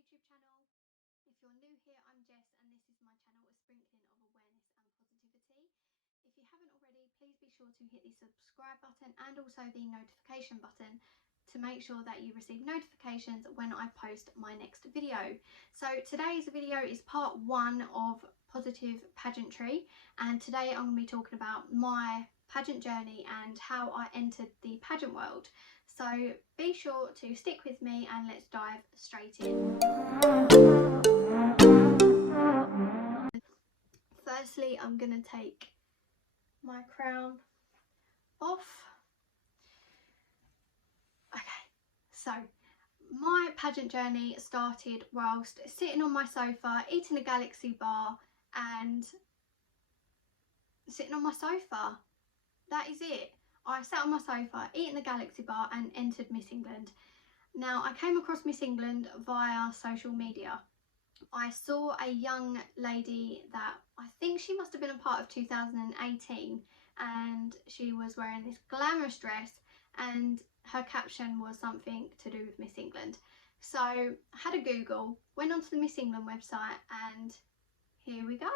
YouTube channel. If you're new here, I'm Jess and this is my channel, A Sprinkling of Awareness and Positivity. If you haven't already, please be sure to hit the subscribe button and also the notification button to make sure that you receive notifications when I post my next video. So today's video is part 1 of Positive Pageantry, and today I'm going to be talking about my pageant journey and how I entered the pageant world. So be sure to stick with me and let's dive straight in. Firstly, I'm going to take my crown off. Okay, so my pageant journey started whilst sitting on my sofa, eating a Galaxy bar and sitting on my sofa. That is it. I sat on my sofa, eating the Galaxy bar and entered Miss England. Now, I came across Miss England via social media. I saw a young lady that I think she must have been a part of 2018, and she was wearing this glamorous dress and her caption was something to do with Miss England. So I had a Google, went onto the Miss England website, and here we go.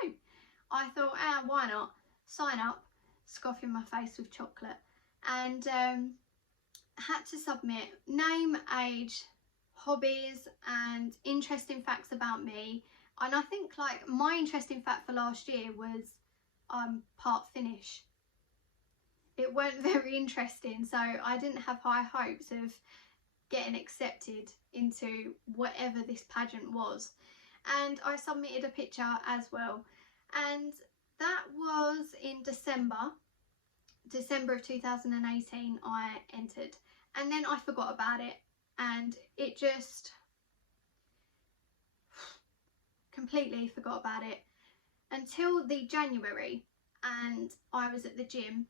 I thought, why not? Sign up, scoffing my face with chocolate, and had to submit name, age, hobbies and interesting facts about me. And I think like my interesting fact for last year was part Finnish. It weren't very interesting, so I didn't have high hopes of getting accepted into whatever this pageant was. And I submitted a picture as well, and that was in December of 2018 I entered, and then I forgot about it, and it just completely forgot about it until the January, and I was at the gym,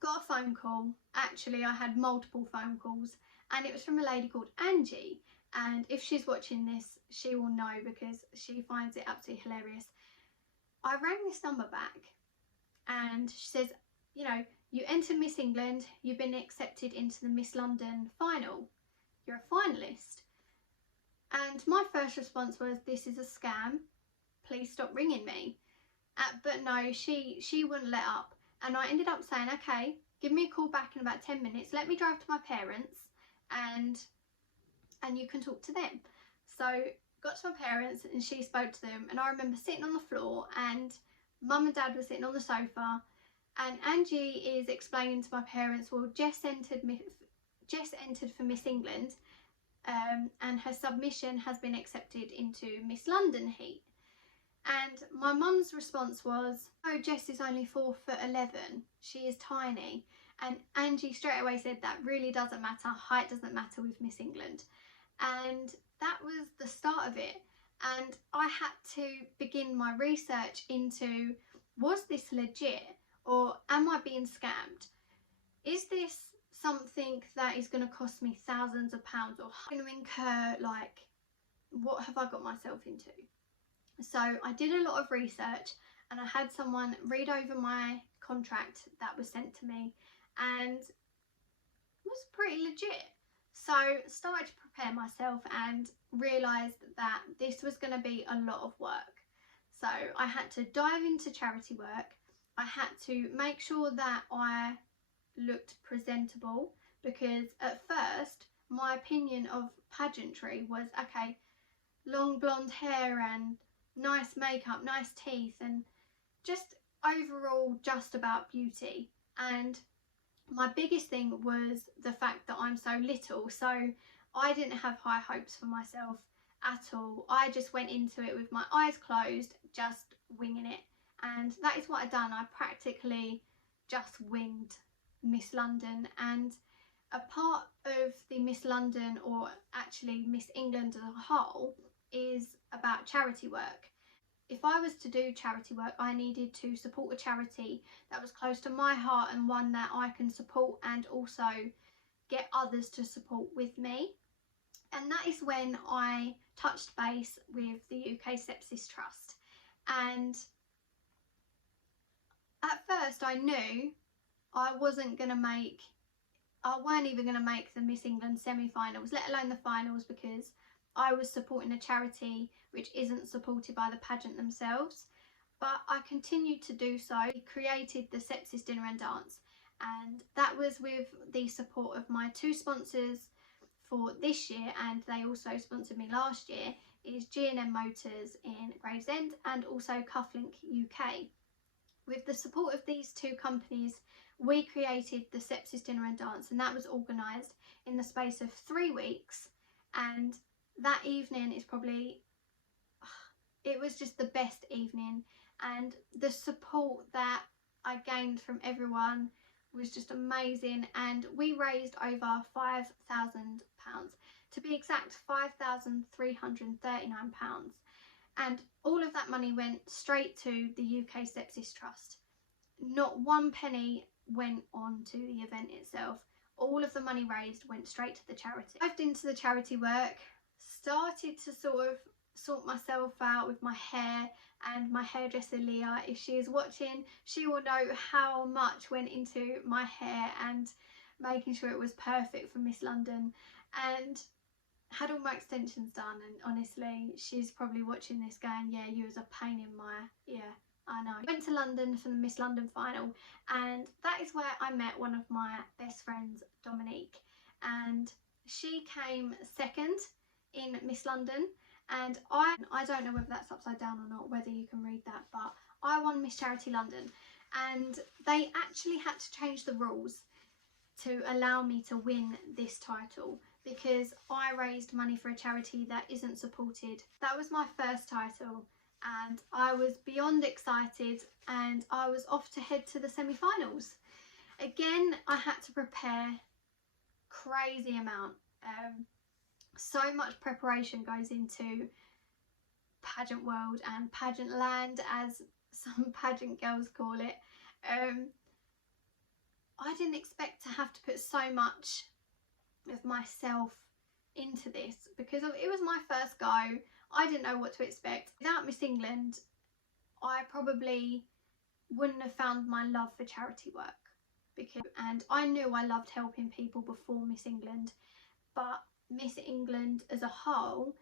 got a phone call. Actually, I had multiple phone calls, and it was from a lady called Angie, and if she's watching this she will know because she finds it absolutely hilarious. I rang this number back and she says, you know, you entered Miss England, you've been accepted into the Miss London final, you're a finalist. And my first response was, this is a scam, please stop ringing me. But no, she wouldn't let up, and I ended up saying, okay, give me a call back in about 10 minutes, let me drive to my parents and you can talk to them. So got to my parents and she spoke to them, and I remember sitting on the floor and mum and dad were sitting on the sofa, and Angie is explaining to my parents, well, Jess entered for Miss England, and her submission has been accepted into Miss London heat. And my mum's response was, oh, Jess is only 4'11", she is tiny. And Angie straight away said, that really doesn't matter, height doesn't matter with Miss England. And that was the start of it, and I had to begin my research into, was this legit or am I being scammed? Is this something that is going to cost me thousands of pounds, or I'm going to incur, like, what have I got myself into? So I did a lot of research, and I had someone read over my contract that was sent to me, and it was pretty legit. So started to prepare myself and realised that this was going to be a lot of work. So I had to dive into charity work. I had to make sure that I looked presentable, because at first my opinion of pageantry was, okay, long blonde hair and nice makeup, nice teeth, and just overall just about beauty. And my biggest thing was the fact that I'm so little, so I didn't have high hopes for myself at all. I just went into it with my eyes closed, just winging it, and that is what I've done. I practically just winged Miss London. And a part of the Miss London, or actually Miss England as a whole, is about charity work. If I was to do charity work, I needed to support a charity that was close to my heart and one that I can support and also get others to support with me. And that is when I touched base with the UK Sepsis Trust. And at first I knew I weren't even going to make the Miss England semi-finals, let alone the finals, because I was supporting a charity which isn't supported by the pageant themselves, but I continued to do so. I created the Sepsis Dinner and Dance, and that was with the support of my two sponsors for this year, and they also sponsored me last year, is G&M Motors in Gravesend and also Cufflink UK. With the support of these two companies, we created the Sepsis Dinner and Dance, and that was organised in the space of 3 weeks. And that evening is probably, it was just the best evening, and the support that I gained from everyone was just amazing. And we raised over £5,000, to be exact £5,339, and all of that money went straight to the UK Sepsis Trust. Not one penny went on to the event itself. All of the money raised went straight to the charity. I dived into the charity work, started to sort myself out with my hair, and my hairdresser Leah, if she is watching, she will know how much went into my hair and making sure it was perfect for Miss London, and had all my extensions done. And honestly, she's probably watching this going, yeah, you was a pain in my, yeah, I know. Went to London for the Miss London final, and that is where I met one of my best friends, Dominique, and she came second in Miss London, and I don't know whether that's upside down or not, whether you can read that, but I won Miss Charity London, and they actually had to change the rules to allow me to win this title, because I raised money for a charity that isn't supported. That was my first title, and I was beyond excited, and I was off to head to the semi-finals. Again, I had to prepare crazy amount. So much preparation goes into pageant world and pageant land, as some pageant girls call it. I didn't expect to have to put so much of myself into this, because it was my first go. I didn't know what to expect. Without Miss England, I probably wouldn't have found my love for charity work, and I knew I loved helping people before Miss England, but Miss England as a whole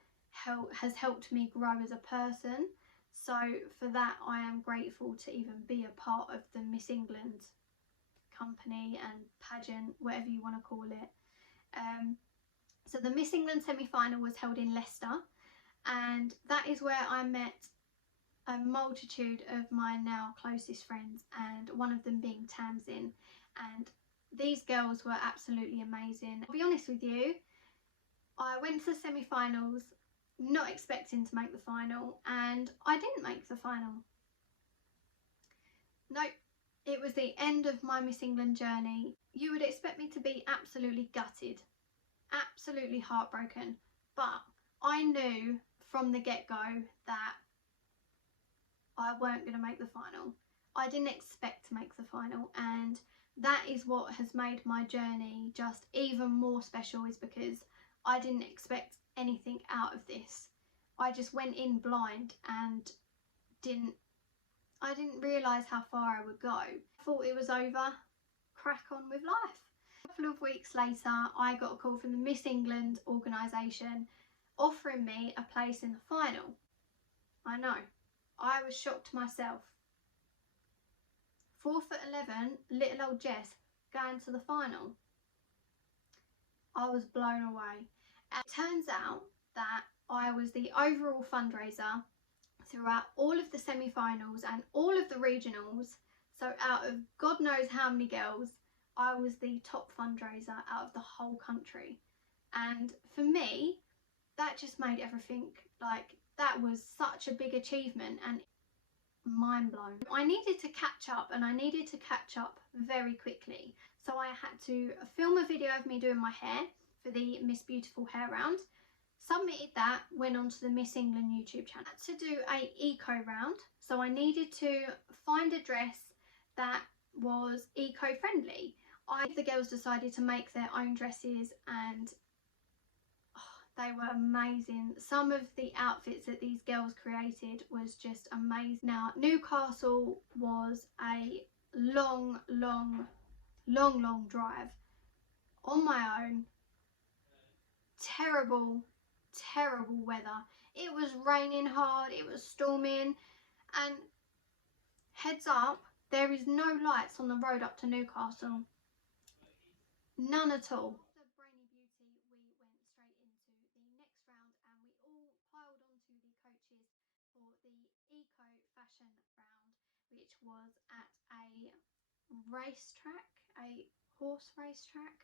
has helped me grow as a person. So for that, I am grateful to even be a part of the Miss England company and pageant, whatever you want to call it. So the Miss England semi-final was held in Leicester, and that is where I met a multitude of my now closest friends, and one of them being Tamsin, and these girls were absolutely amazing. I'll be honest with you, I went to the semi-finals not expecting to make the final, and I didn't make the final. Nope, it was the end of my Miss England journey. You would expect me to be absolutely gutted, absolutely heartbroken, but I knew from the get-go that I weren't going to make the final. I didn't expect to make the final, and that is what has made my journey just even more special, is because I didn't expect anything out of this. I just went in blind and I didn't realise how far I would go. I thought it was over, crack on with life. A couple of weeks later, I got a call from the Miss England organisation offering me a place in the final. I know, I was shocked myself. 4'11", little old Jess going to the final. I was blown away. It turns out that I was the overall fundraiser throughout all of the semi-finals and all of the regionals. So out of God knows how many girls, I was the top fundraiser out of the whole country. And for me, that just made everything, like, that was such a big achievement and mind blown. I needed to catch up, and I needed to catch up very quickly. So I had to film a video of me doing my hair for the Miss Beautiful hair round, submitted that, went on to the Miss England YouTube channel. I had to do a eco round, so I needed to find a dress that was eco-friendly. The girls decided to make their own dresses, and they were amazing. Some of the outfits that these girls created was just amazing. Now, Newcastle was a long drive on my own. Terrible terrible weather. It was raining hard, it was storming, and heads up, there is no lights on the road up to Newcastle. None at all. After Brainy Beauty, we went straight into the next round and we all piled onto the coaches for the eco fashion round, which was at a racetrack, a horse racetrack.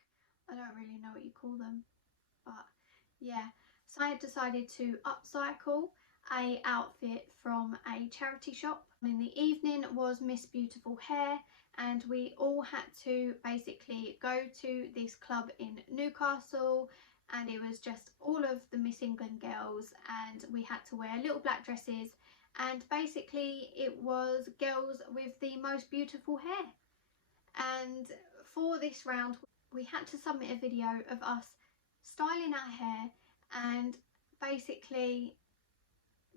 I don't really know what you call them, but yeah. So I decided to upcycle a outfit from a charity shop. In the evening was Miss Beautiful Hair, and we all had to basically go to this club in Newcastle, and it was just all of the Miss England girls, and we had to wear little black dresses, and basically it was girls with the most beautiful hair. And for this round we had to submit a video of us styling our hair, and basically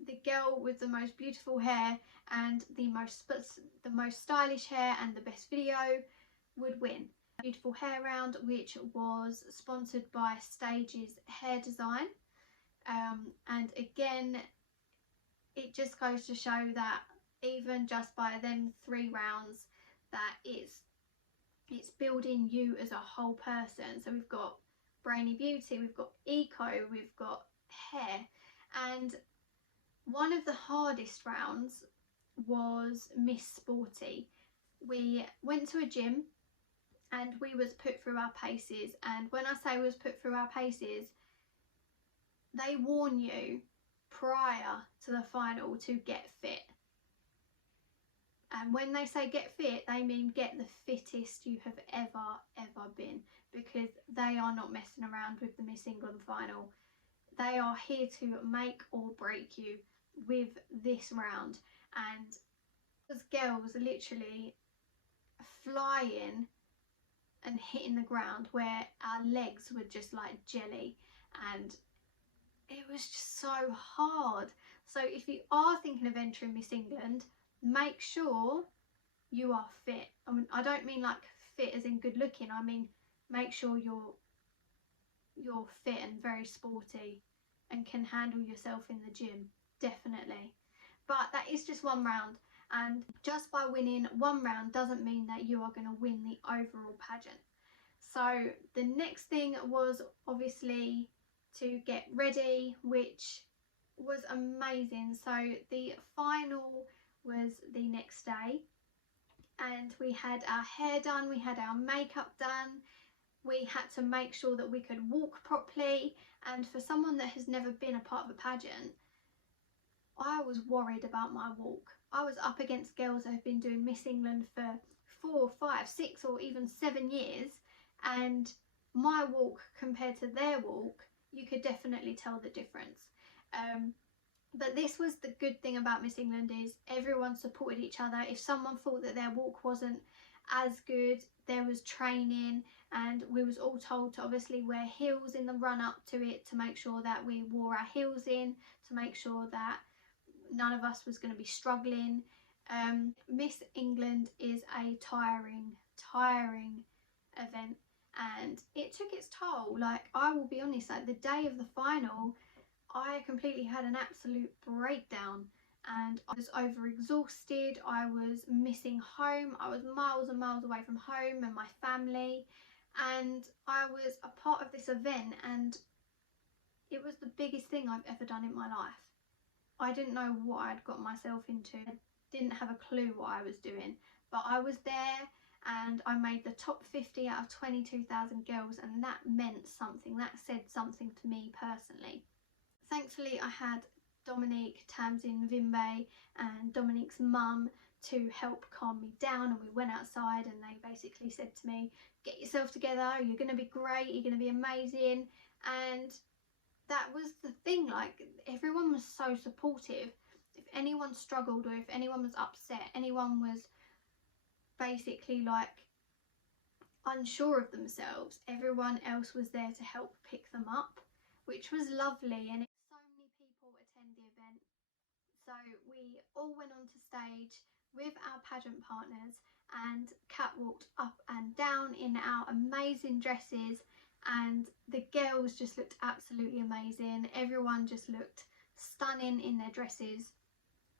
the girl with the most beautiful hair and the most stylish hair and the best video would win. Beautiful hair round, which was sponsored by Stage's hair design, and again it just goes to show that even just by them 3 rounds that it's building you as a whole person. So we've got Brainy Beauty, we've got eco, we've got hair, and one of the hardest rounds was Miss Sporty. We went to a gym and we was put through our paces, and when I say we was put through our paces, they warn you prior to the final to get fit. And when they say get fit, they mean get the fittest you have ever been, because they are not messing around with the Miss England final. They are here to make or break you with this round. And those girls literally flying and hitting the ground where our legs were just like jelly, and it was just so hard. So if you are thinking of entering Miss England, make sure you are fit. I mean, I don't mean like fit as in good looking, I mean make sure you're fit and very sporty and can handle yourself in the gym, definitely. But that is just one round, and just by winning one round doesn't mean that you are going to win the overall pageant. So the next thing was obviously to get ready, which was amazing. So the final was the next day, and we had our hair done, we had our makeup done, we had to make sure that we could walk properly. And for someone that has never been a part of a pageant, I was worried about my walk. I was up against girls that have been doing Miss England for 4, 5, 6 or even 7 years, and my walk compared to their walk, you could definitely tell the difference. But this was the good thing about Miss England, is everyone supported each other. If someone thought that their walk wasn't as good, there was training, and we was all told to obviously wear heels in the run up to it, to make sure that we wore our heels in, to make sure that none of us was going to be struggling. Miss England is a tiring event, and it took its toll. Like, I will be honest, like the day of the final, I completely had an absolute breakdown, and I was over exhausted, I was missing home, I was miles and miles away from home and my family, and I was a part of this event, and it was the biggest thing I've ever done in my life. I didn't know what I'd got myself into. I didn't have a clue what I was doing, but I was there, and I made the top 50 out of 22,000 girls, and that meant something. That said something to me personally. Thankfully, I had Dominique, Tamsin, Vimbe and Dominique's mum to help calm me down, and we went outside and they basically said to me, get yourself together, you're going to be great, you're going to be amazing. And that was the thing, like everyone was so supportive. If anyone struggled or if anyone was upset, anyone was basically like unsure of themselves, everyone else was there to help pick them up, which was lovely. And so many people attend the event, so we all went onto stage with our pageant partners and catwalked up and down in our amazing dresses, and the girls just looked absolutely amazing. Everyone just looked stunning in their dresses.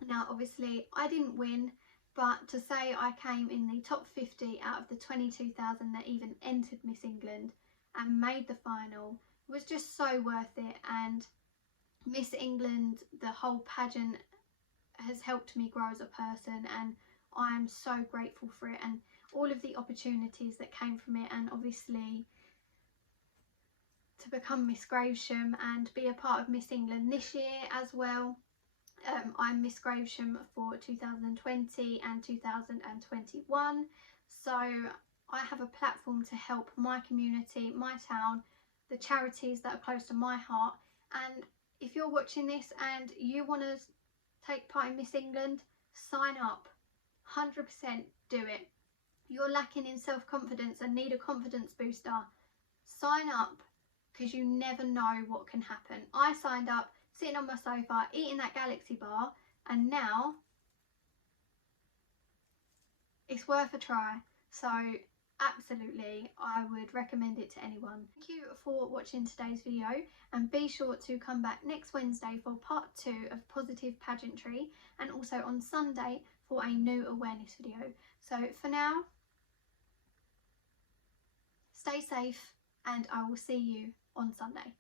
Now obviously I didn't win, but to say I came in the top 50 out of the 22,000 that even entered Miss England and made the final was just so worth it. And Miss England, the whole pageant, has helped me grow as a person, and I'm so grateful for it and all of the opportunities that came from it, and obviously to become Miss Gravesham and be a part of Miss England this year as well. I'm Miss Gravesham for 2020 and 2021, so I have a platform to help my community, my town, the charities that are close to my heart. And if you're watching this and you want to take part in Miss England, sign up. 100% do it. You're lacking in self-confidence and need a confidence booster, sign up, because you never know what can happen. I signed up, sitting on my sofa, eating that Galaxy bar, and now it's worth a try. So absolutely, I would recommend it to anyone. Thank you for watching today's video, and be sure to come back next Wednesday for part 2 of Positive Pageantry, and also on Sunday for a new awareness video. So for now, stay safe, and I will see you on Sunday.